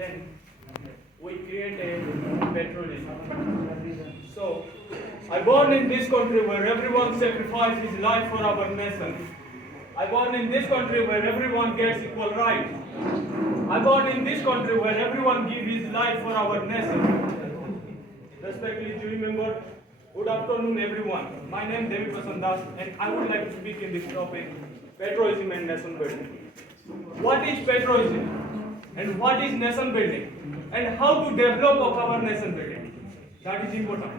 then we create a patriotism. So, I born in this country where everyone sacrifices his life for our nation. I born in this country where everyone gets equal right. I born in this country where everyone gives his life for our nation. Respectfully, jury member, good afternoon everyone. My name is David Pasandas and I would like to speak in this topic, patriotism and nation building. What is patriotism and what is nation building and how to develop our nation building? That is important.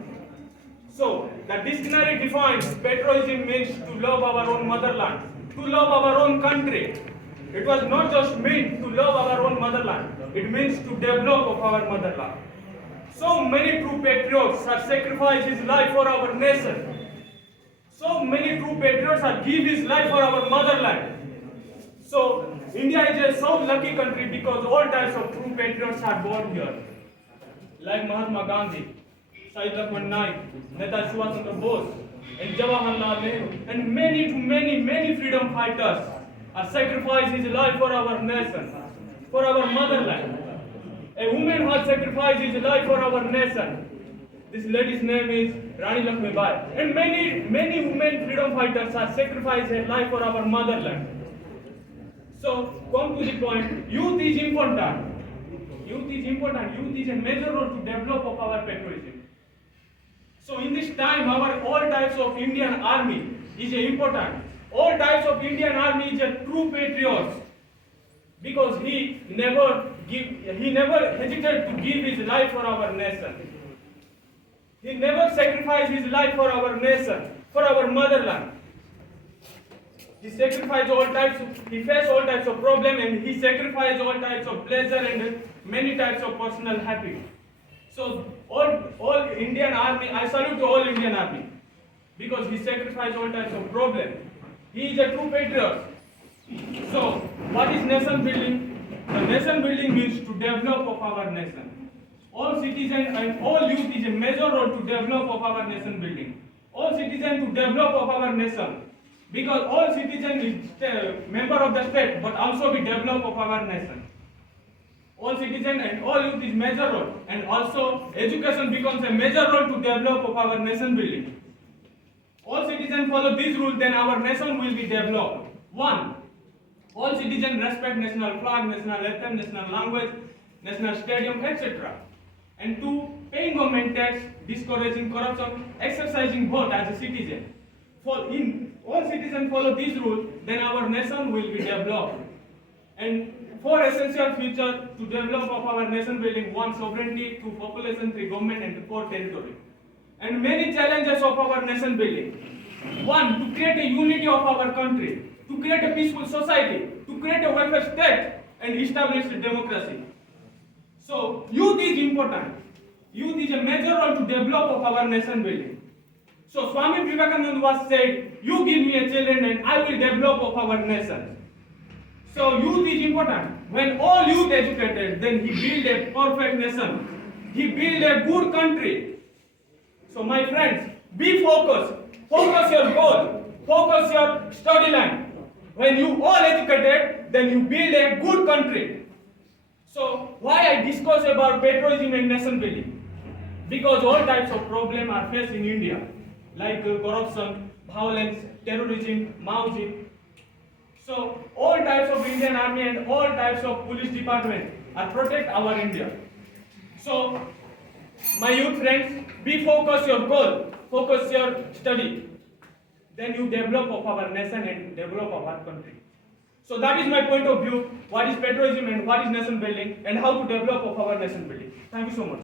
So, the dictionary defines patriotism means to love our own motherland, to love our own country. It was not just meant to love our own motherland, it means to develop our motherland. So many true patriots have sacrificed his life for our nation. So many true patriots have given his life for our motherland. So India is a so lucky country because all types of true patriots are born here. Like Mahatma Gandhi, Syed Lakshman Naik, Netaji Subhash Chandra Bose, and Jawaharlal Nehru, and many freedom fighters have sacrificed his life for our nation, for our motherland. A woman has sacrificed his life for our nation. This lady's name is Rani Lakshmi Bai. And many women freedom fighters have sacrificed their life for our motherland. So, come to the point, youth is important. Youth is important. Youth is a major role to develop of our patriotism. So, in this time, all types of Indian army is important. All types of Indian army is a true patriot because he never hesitated to give his life for our nation. He never sacrificed his life for our nation, for our motherland. He sacrificed he faced all types of problems and he sacrificed all types of pleasure and many types of personal happiness. So all Indian army, I salute to all Indian army because he sacrificed all types of problems. He is a true patriot. So what is nation building? The nation building means to develop of our nation. All citizens and all youth is a major role to develop of our nation building. All citizens to develop of our nation. Because all citizens is member of the state but also we develop of our nation. All citizens and all youth is major role and also education becomes a major role to develop of our nation building. All citizens follow these rules, then our nation will be developed. 1. All citizens respect national flag, national anthem, national language, national stadium, etc. And 2. Paying government tax, discouraging corruption, exercising vote as a citizen. All citizens follow these rules, then our nation will be developed. And 4 essential features to develop of our nation building: 1. Sovereignty, 2. Population, 3. Government, and 4. Territory. And many challenges of our nation building. 1. To create a unity of our country, to create a peaceful society, to create a welfare state, and establish a democracy. So, youth is important. Youth is a major role to develop of our nation building. So, Swami Vivekananda was said, "You give me a children and I will develop of our nation." So, youth is important. When all youth educated, then he build a perfect nation. He build a good country. So my friends, be focused. Focus your goal. Focus your study line. When you all educated, then you build a good country. So why I discuss about patriotism and nation building? Because all types of problems are faced in India, like corruption, violence, terrorism, Maoism. So all types of Indian army and all types of police department are protect our India. So my youth friends, be focus your goal, focus your study. Then you develop of our nation and develop of our country. So that is my point of view, what is patriotism and what is nation building and how to develop of our nation building. Thank you so much.